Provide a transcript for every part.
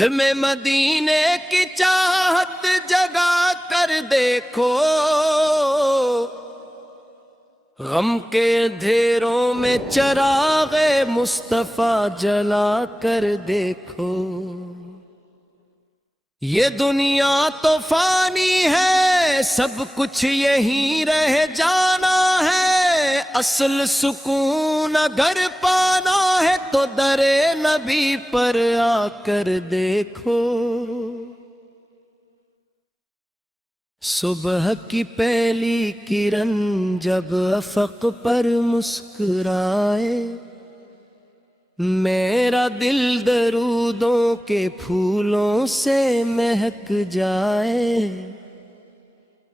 میں مدینے کی چاہت جگا کر دیکھو، غم کے اندھیروں میں چراغ مصطفیٰ جلا کر دیکھو۔ یہ دنیا تو فانی ہے، سب کچھ یہیں رہ جانا ہے، اصل سکون اگر پانا ہے تو در نبی پر آ کر دیکھو۔ صبح کی پہلی کرن جب افق پر مسکرائے، میرا دل درودوں کے پھولوں سے مہک جائے۔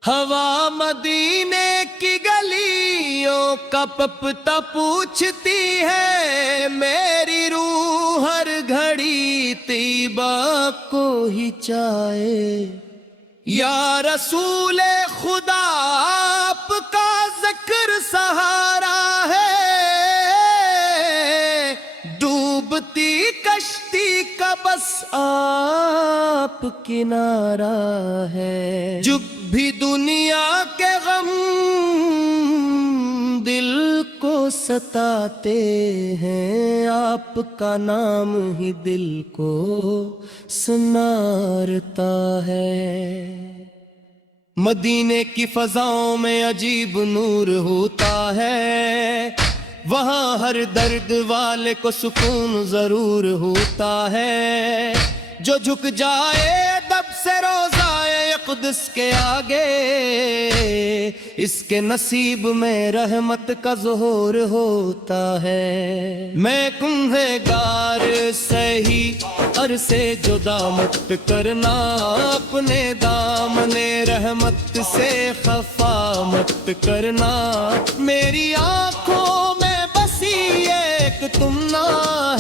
ہوا مدینے کی گلیوں کا پپتا پوچھتی ہے، میری روح ہر گھڑی طیبہ کو ہی چاہے۔ یا رسول خدا آپ کا ذکر سہارا ہے، ڈوبتی کشتی کا بس آپ کنارہ ہے۔ جب بھی دنیا کے غم دل کو ستاتے ہیں، آپ کا نام ہی دل کو سنارتا ہے۔ مدینے کی فضاؤں میں عجیب نور ہوتا ہے، وہاں ہر درد والے کو سکون ضرور ہوتا ہے۔ جو جھک جائے ادب سے روضائے اقدس کے آگے، اس کے نصیب میں رحمت کا ظہور ہوتا ہے۔ میں کنہگار سہی عرصے جدا مت کرنا، اپنے دامن رحمت سے خفا مت کرنا۔ میری آنکھوں میں بسی ایک تمنا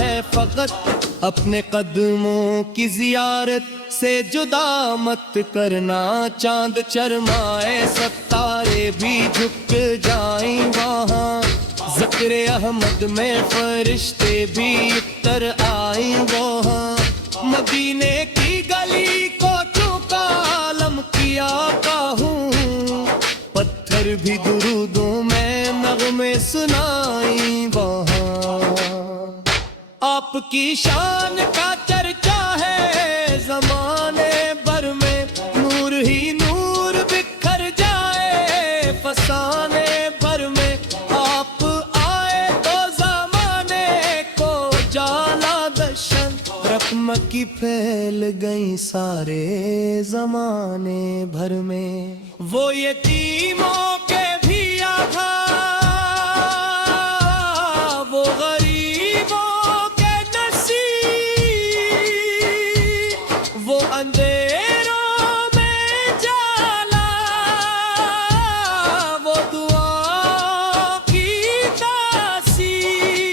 ہے فقط، اپنے قدموں کی زیارت سے جدا مت کرنا۔ چاند چرمائے ستارے بھی جھک جائیں وہاں، ذکر احمد میں فرشتے بھی اتر آئیں وہاں۔ مدینے کی گلی کو چونکا عالم کیا ہوں، پتھر بھی درودوں میں نغمے سنائیں وہاں۔ آپ کی شان کا چرچا ہے زمانے بھر میں، نور ہی نور بکھر جائے فسانے بھر میں۔ آپ آئے تو زمانے کو جالا دشن، رحمت کی پھیل گئی سارے زمانے بھر میں۔ وہ یتیموں کے بھی آقا، وہ غریبوں اندھیروں میں جالا، وہ دعا کی تاثیر،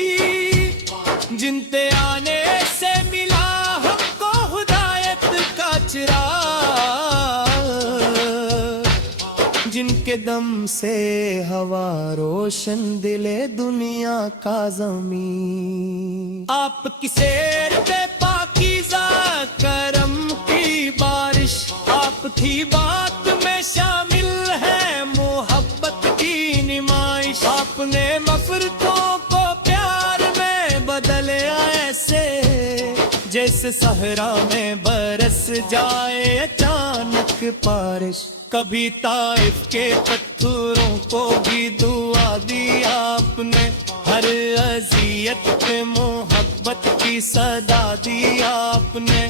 جن تے آنے سے ملا ہم کو ہدایت کا چراغ، جن کے دم سے ہوا روشن دلے دنیا کا زمین۔ آپ کی سیر پہ پاکیزہ کرم کی بارش، آپ کی بات میں شامل ہے محبت کی نمائش۔ آپ نے نفرتوں کو پیار میں بدلے ایسے، جیسے صحرا میں برس جائے اچانک بارش۔ کبھی طائف کے پتھروں کو بھی دعا دی آپ نے، ہر اذیت پہ محبت کی صدا دی آپ نے۔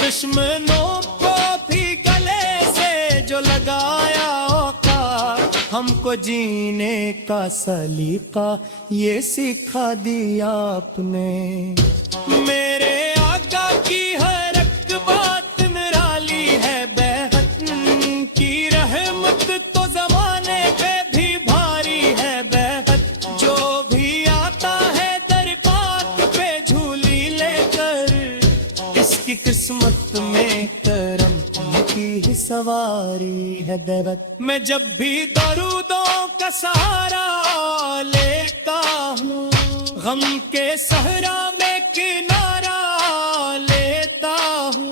دشمنوں کو بھی گلے سے جو لگایا اوقات، ہم کو جینے کا سلیقہ یہ سکھا دیا آپ نے۔ میرے آقا کی ہر ایک بات نرالی ہے بہت کی، رحمت تو زمانے پہ بھی بھاری ہے بہت۔ جو بھی آتا ہے در پاک پہ جھولی لے کر، اس کی قسمت میں کرم کی ہی سواری ہے دعوت۔ میں جب بھی درودوں کا سہارا لیتا ہوں، غم کے صحرا میں کنارہ لیتا ہوں،